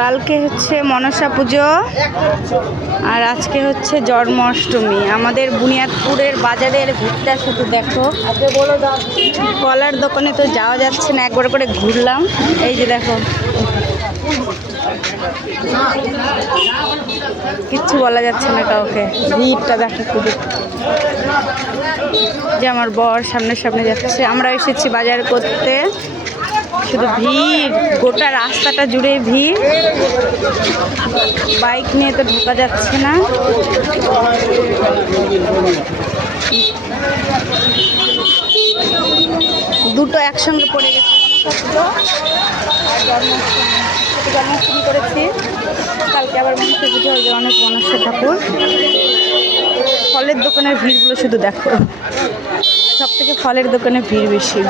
কালকে হচ্ছে মনসা পুজো আর আজকে হচ্ছে জন্মাষ্টমী। আমাদের বুনিয়াদপুরের বাজারের ভিড়টা শুধু দেখো। কলার দোকানে তো যাওয়া যাচ্ছে না, একবার করে ঘুরলাম। এই যে দেখো। কিচ্ছু বলা যাচ্ছে না কাউকে। ভিড়টা দেখো শুধু যে আমার বর সামনে সামনে যাচ্ছে। আমরা এসেছি বাজার করতে। শুধু ভিড়, গোটা রাস্তাটা জুড়ে ভিড়। বাইক নিয়ে তো ঢোকা যাচ্ছে না। দুটো একসঙ্গে পড়ে গেছে। জন্মাষ্টমী করেছি কালকে আবার মনসা পুজো ওই যে অনেক মনসা ঠাকুর। ফলের দোকানের ভিড়গুলো শুধু দেখো। সব থেকে ফলের দোকানে ভিড় বেশি।